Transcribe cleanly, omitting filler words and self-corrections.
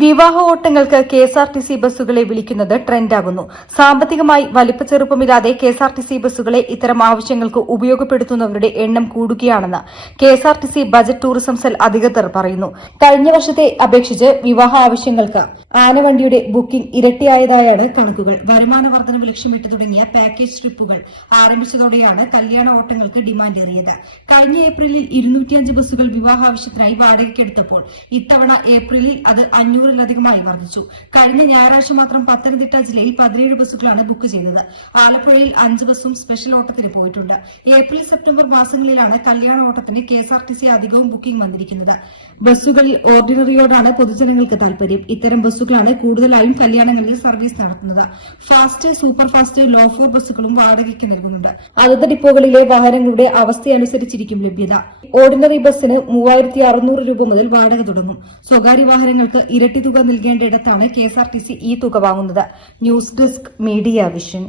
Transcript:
വിവാഹ ഓട്ടങ്ങൾക്ക് കെഎസ്ആർടിസി ബസ്സുകളെ വിളിക്കുന്നത് ട്രെൻഡാകുന്നു. സാമ്പത്തികമായി വലിപ്പച്ചെറുപ്പമില്ലാതെ കെഎസ്ആർടിസി ബസ്സുകളെ ഇത്തരം ആവശ്യങ്ങൾക്ക് ഉപയോഗപ്പെടുത്തുന്നവരുടെ എണ്ണം കൂടുകയാണെന്ന് കെഎസ്ആർടിസി ബജറ്റ് ടൂറിസം സെൽ അധികൃതർ പറയുന്നു. കഴിഞ്ഞ വർഷത്തെ അപേക്ഷിച്ച് വിവാഹ ആവശ്യങ്ങൾക്ക് ആനവണ്ടിയുടെ ബുക്കിംഗ് ഇരട്ടിയായതായാണ് കണക്കുകൾ. വരുമാന വർധനവ് ലക്ഷ്യമിട്ട് തുടങ്ങിയ പാക്കേജ് ട്രിപ്പുകൾ ആരംഭിച്ചതോടെയാണ് കല്യാണ ഓട്ടങ്ങൾക്ക് ഡിമാൻഡ് ഏറിയത്. കഴിഞ്ഞ ഏപ്രിലിൽ 205 ബസ്സുകൾ വിവാഹാവശ്യത്തിനായി വാടകയ്ക്കെടുത്തപ്പോൾ ഇത്തവണ ഏപ്രിലിൽ അത് 500-ലധികമായി വർദ്ധിച്ചു. കഴിഞ്ഞ ഞായറാഴ്ച മാത്രം പത്തനംതിട്ട ജില്ലയിൽ 17 ബസ്സുകളാണ് ബുക്ക് ചെയ്തത്. ആലപ്പുഴയിൽ 5 ബസ്സും സ്പെഷ്യൽ ഓട്ടത്തിന് പോയിട്ടുണ്ട്. ഏപ്രിൽ സെപ്റ്റംബർ മാസങ്ങളിലാണ് കല്യാണ ഓട്ടത്തിന് കെഎസ്ആർടിസി അധികവും ബുക്കിംഗ് വന്നിരിക്കുന്നത്. ബസ്സുകളിൽ ഓർഡിനറിയോടാണ് പൊതുജനങ്ങൾക്ക് താൽപര്യം. ഇത്തരം ബസ്സുകളാണ് കൂടുതലായും കല്യാണങ്ങളിൽ സർവീസ് നടത്തുന്നത്. Fast, super fast, low floor ബസ്സുകളും വാടകയ്ക്ക് നൽകുന്നുണ്ട്. അതത് ഡിപ്പോകളിലെ വാഹനങ്ങളുടെ അവസ്ഥയനുസരിച്ചിരിക്കും ലഭ്യത. ഓർഡിനറി ബസ്സിന് 3600 രൂപ മുതൽ വാടക തുടങ്ങും. സ്വകാര്യ വാഹനങ്ങൾക്ക് ഇരട്ടി തുക നൽകേണ്ടയിടത്താണ് കെഎസ്ആർടിസി ഈ തുക വാങ്ങുന്നത്. News desk, media vision.